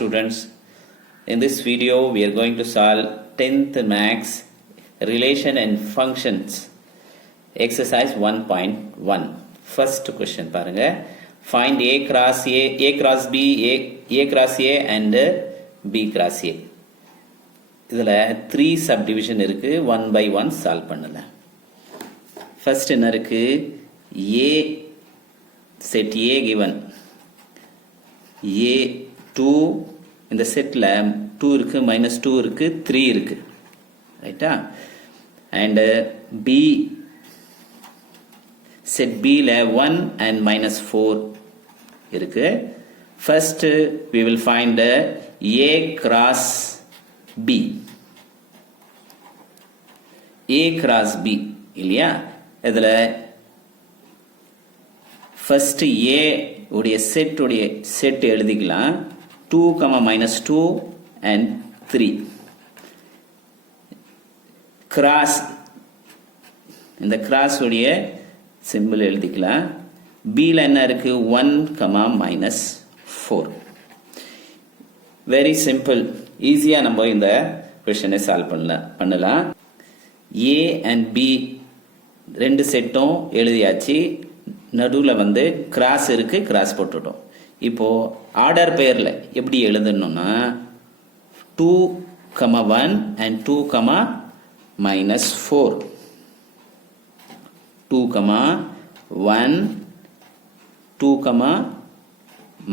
students. In this video we are going to solve 10th max relation and functions exercise 1.1. First question பாருங்க. Find a cross b, a cross a and b cross a. இதுல 3 subdivision இருக்கு. 1 by 1 solve பண்ணலாம். First என்ன இருக்கு? A set A given. A 2 இந்த செட்ல 2 இருக்கு, -2 இருக்கு, 3 இருக்கு. ரைட்டா? And B set B ல 1 and -4 இருக்கு. First we will find A cross B. A cross B இல்லையா? இதுல first A உடைய செட் எழுதிக்கலாம். 2, -2 and 3. Cross இந்த cross உடைய சிம்பிள் எழுதிக்கலாம். B ல என்ன இருக்கு? 1, -4. Very simple. ஈஸியா நம்ம இந்த क्वेश्चனை சால்வ் பண்ணலாம். A and B ரெண்டு செட்டும் எழுதியாச்சு. நடுவுல வந்து கிராஸ் இருக்கு, கிராஸ் போட்டுட்டோம். இப்போ ஆர்டர் பெயர்ல எப்படி எழுதணும்னா 2, 1 and 2, -4. 2, 1, 2,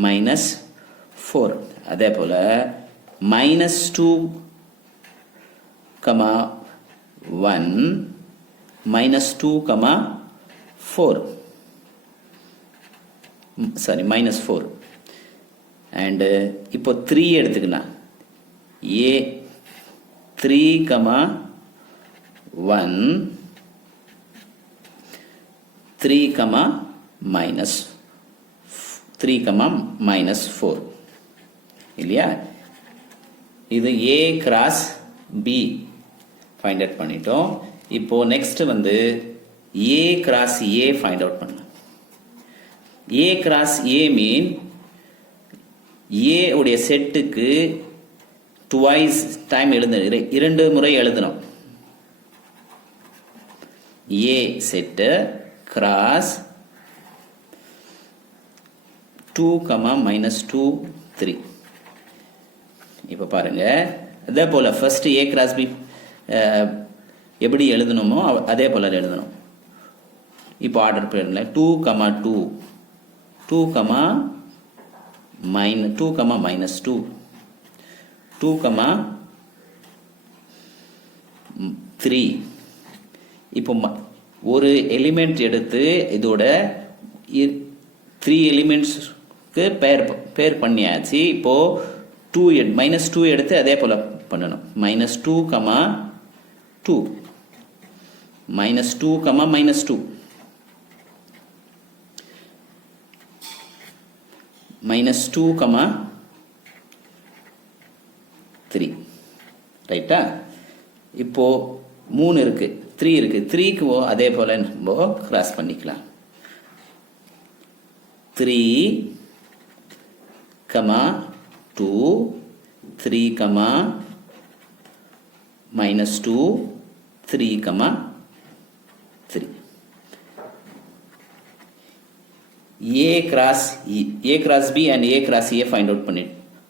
-4. அதே போல -2, 1, -2, 4. Sorry, -4. And இப்போ 3 எடுத்துக்கலாம். A 3, 1, 3, -4 இல்லையா? இது A cross B find out பண்ணிட்டோம். இப்போ next வந்து A cross A find out பண்ணலாம். A cross A mean A உடைய செட்டுக்கு twice time எழுதணும், 2 முறை எழுதணும். A set cross 2, -2, 3. இப்போ பாருங்க, அதே போல first A cross B எப்படி எழுதணுமோ அதே போல எழுதணும். இப்போ ஆர்டர் பண்ணல 2, 2, 2, -2, 2, 3. இப்போ ஒரு எலிமெண்ட் எடுத்து இதோட 3 எலிமெண்ட்ஸ்க்கு பேர் பண்ணியாச்சு. இப்போ -2 எடுத்து அதே போல பண்ணணும். -2, 2, -2, -2, -2, 3. ரைட்டா? இப்போ 3 இருக்கு, 3 இருக்கு. 3க்கு அதே போல நம்ம கிராஸ் பண்ணிக்கலாம். 3, 2, 3, -2, 3, 3. A cross B and A cross A find out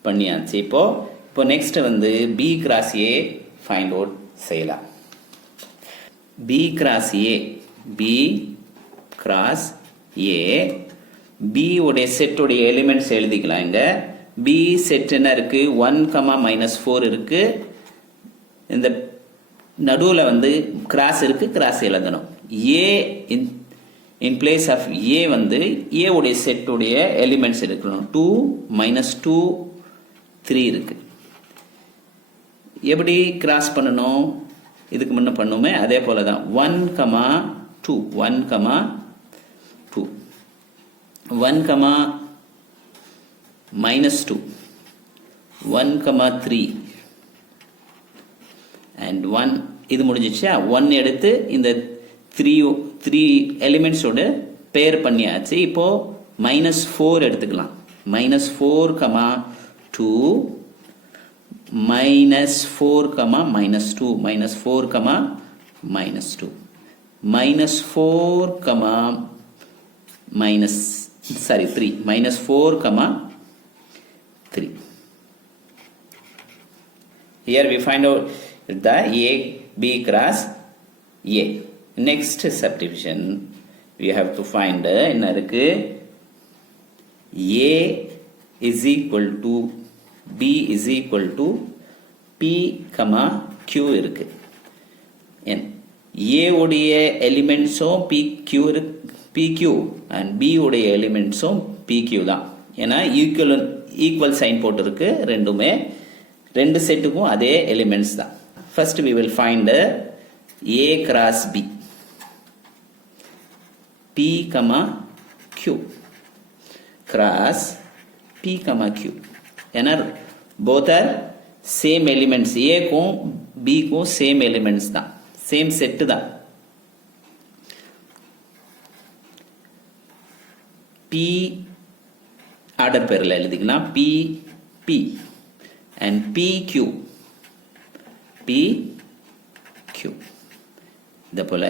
பண்ணியாச்சு. இப்போ நெக்ஸ்ட் வந்து B cross A find out செய்யலாம். B cross A B உடைய செட் உடைய எலிமெண்ட்ஸ் எழுதிக்கலாம். இங்க B செட் என்ன இருக்கு? 1, -4 இருக்கு. இந்த நடுவுல வந்து கிராஸ் இருக்கு, கிராஸ் எழுதணும். A in place of A வந்து A உடைய செட் உடைய எலிமெண்ட்ஸ் எடுக்கணும். 2, -2, 3 இருக்கு. எப்படி கிராஸ் பண்ணணும்? இதுக்கு முன்ன பண்ணுமே அதே போல தான். 1, 2, 1, 2, 1, -2, 1, 3 and 1. இது முடிஞ்சிச்சா? 1 எடுத்து இந்த 3 எலிமெண்ட்ஸோட பேர் பண்ணியாச்சு. இப்போ -4 எடுத்துக்கலாம். -4, 2 minus 4 comma minus 2 minus 4 comma minus 2 minus 4 comma minus 3 minus 4 comma 3. Here we find out the A B cross A. Next subdivision we have to find என்ன இருக்கு A is equal to B is equal to P comma Q இருக்கு. A உடைய எலிமெண்ட்ஸும் PQ and B உடைய எலிமெண்ட்ஸும் PQ தான். ஏன்னா equal sign போட்டு இருக்கு ரெண்டுமே, ரெண்டு செட்டுக்கும் அதே எலிமெண்ட்ஸ் தான். First we will find A cross B, P comma Q cross P comma Q. ஏன்னா both are same elements, A க்கும் B க்கும் same elements தான், same set தான். P ஆர்டர் பேரில் எழுதிக்கலாம், P and PQ இதை போல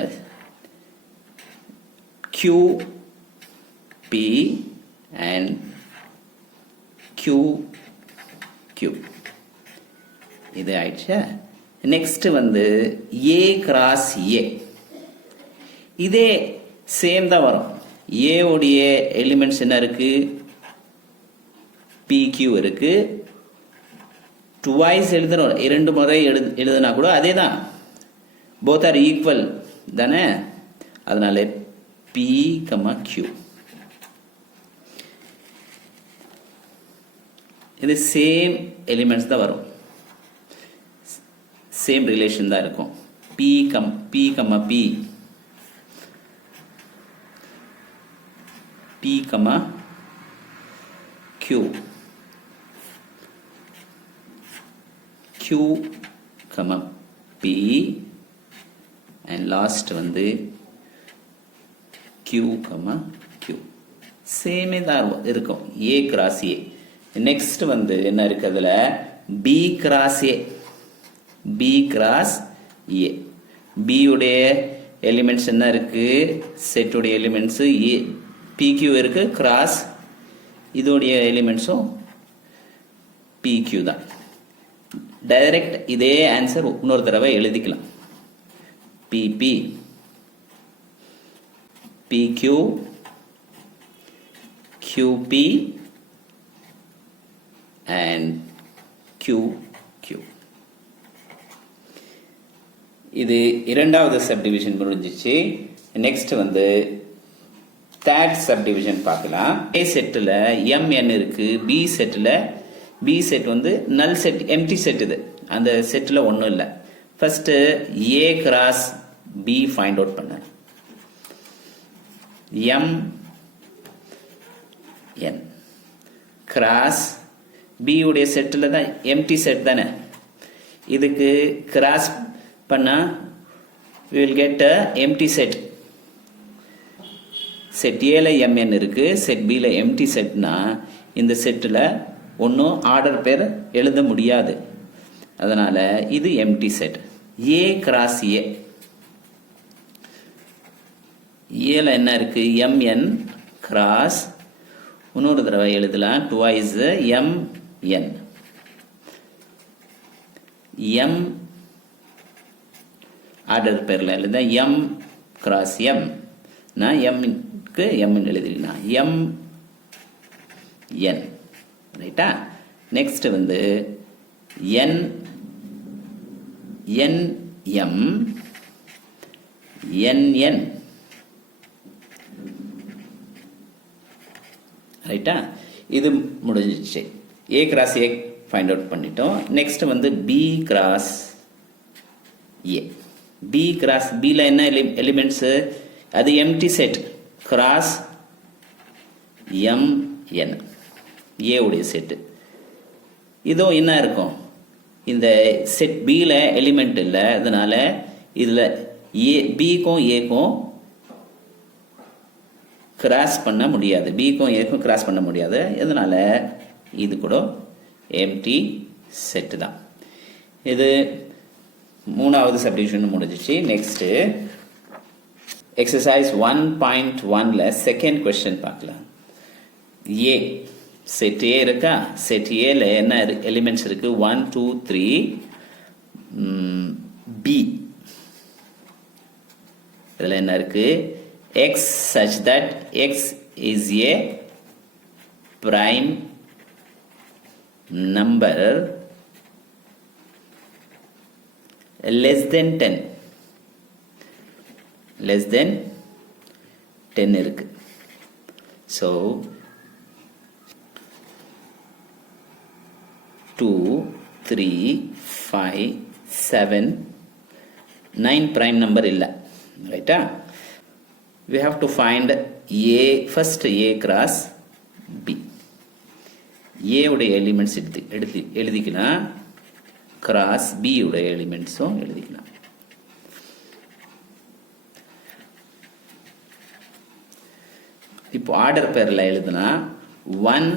QP and QQ இது ஆயிடுச்சா. நெக்ஸ்ட் வந்து A கிராஸ் A, இதே சேம் தான் வரும். A உடைய எலிமெண்ட்ஸ் என்ன இருக்கு, PQ இருக்கு. டுவைஸ் எழுதணும், இரண்டு முறை எழுதுனா கூட அதே தான், போத் ஆர் ஈக்குவல் தானே. அதனால P, Q இது சேம் எலிமெண்ட்ஸ் தான் வரும், சேம் ரிலேஷன் தான் இருக்கும். P, Q, Q, P and last வந்து Q, Q சேமே தான் இருக்கும். A cross A. நெக்ஸ்ட் வந்து என்ன இருக்கு அதுல, B cross A, B cross A. B உடைய எலிமெண்ட்ஸ் என்ன இருக்கு, செட் உடைய எலிமெண்ட்ஸ் PQ இருக்கு, கிராஸ் இதோடைய எலிமெண்ட்ஸும் PQ தான். டைரக்ட் இதே ஆன்சர் இன்னொரு தடவை எழுதிக்கலாம். PP, PQ, QP and QQ. இது இரண்டாவது சப்டிவிஷன் முடிஞ்சிச்சு. நெக்ஸ்ட் வந்து தேர்ட் சப்டிவிஷன் பார்க்கலாம். A செட்டில் MN இருக்கு, B செட்டில் B செட் வந்து நல் செட், எம்டி செட். இது அந்த செட்டில் ஒன்றும் இல்லை. First A cross B find out பண்ண. MN கிராஸ் B உடைய செட்டில் தான், எம்டி செட் தானே. இதுக்கு கிராஸ் பண்ணா we will get a empty set. Set ஏல MN இருக்கு, செட் பியில் எம்டி செட்னா இந்த செட்டில் ஒன்றும் ஆர்டர் பேர் எழுத முடியாது. அதனால இது empty set. A cross A, ஏல என்ன இருக்கு, MN கிராஸ் இன்னொரு தடவை எழுதலாம், டுவைஸ் MN. M ஆர்டர் பேரில் எழுத M கிராஸ் M, நான் எம்க்கு M எழுதினா MN, ரைட்டா. நெக்ஸ்ட் வந்து NM, NN, ரைட்டா. இது முடிஞ்சிச்சு. A cross A find out பண்ணிட்டோம். நெக்ஸ்ட் வந்து B cross A. B cross Bல என்ன எலிமெண்ட்ஸ், அது empty set, cross MN A உடைய செட்டு. இதோ என்ன இருக்கும், இந்த செட் பியில் எலிமெண்ட் இல்லை, அதனால இதில் பிக்கும் ஏக்கும் கிராஸ் பண்ண முடியாது, பிக்கும் ஏக்கும் கிராஸ் பண்ண முடியாது. இதனால இது கூட எம்டி செட் தான். இது மூணாவது சப்டிவிஷன் முடிஞ்சிச்சு. நெக்ஸ்ட்டு எக்ஸசைஸ் 1.1ல செகண்ட் கொஸ்டின் பார்க்கலாம். ஏ செட் ஏ இருக்கா? செட் ஏல என்ன எலிமெண்ட்ஸ் இருக்கு? 1 2 3. பி இதில் என்ன இருக்கு? x such that x is a prime number less than 10 இருக்கு. So 2 3 5 7 9 prime number இல்ல, ரைட்டா? We have to find A, first A cross B. A உடைய எலிமெண்ட்ஸ் எழுதிக்கலாம், கிராஸ் B உடைய எலிமெண்ட்ஸும் எழுதிக்கலாம். இப்போ ஆர்டர் பேரில் எழுதுனா 1,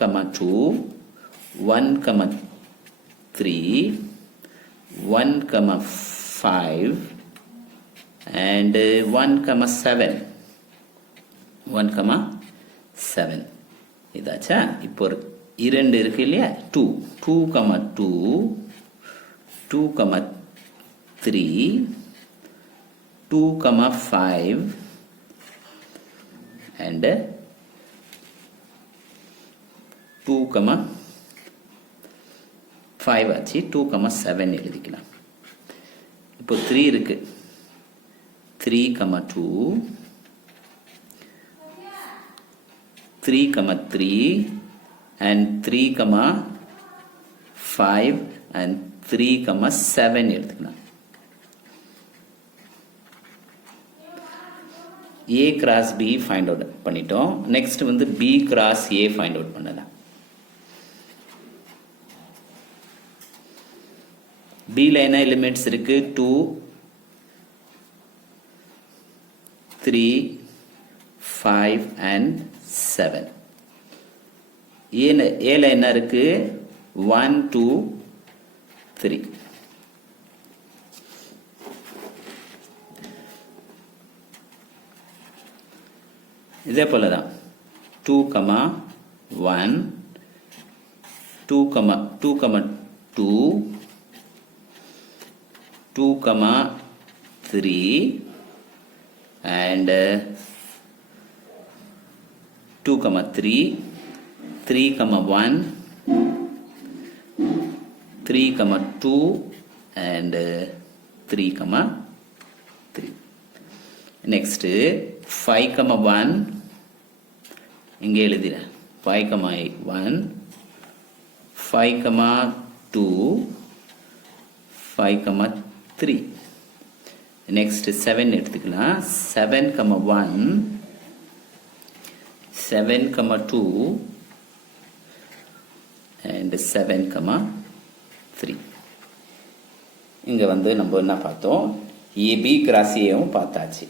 2, 1, 3, 1, 5 and 1, 7 இதாச்சா? இப்போ இரண்டு இருக்கு இல்லையா? 2, 2, 2, 3, 2, 5 and 2, 5 ஆச்சு. 2, 7 எழுதிக்கலாம். இப்போ 3 இருக்கு. 3, 2, 3, 3 and 3, 5 and 3, 7 எடுத்துக்கலாம். A cross B find out பண்ணிட்டோம். நெக்ஸ்ட் வந்து B cross A find out பண்ணலாம். B ல என்ன எலிமெண்ட்ஸ் இருக்கு? 2, 3, 5 and 7. A ல என்ன இருக்கு? 1, 2, 3. இதே போல தான் 2, 1, 2, 2, 2, 3 and 2, 3, 3, 1, 3, 2 and 3, 3. Next 5, 1 இங்கே எழுதிறேன். 5, 1, 5, 2, 5, 3. Next 7 எடுத்துக்கலாம். 7, 1, 7, 2 and 7, 3. இங்க வந்து நம்ம என்ன பார்த்தோம்? AB கிராஸ் ஏவும் பார்த்தாச்சு.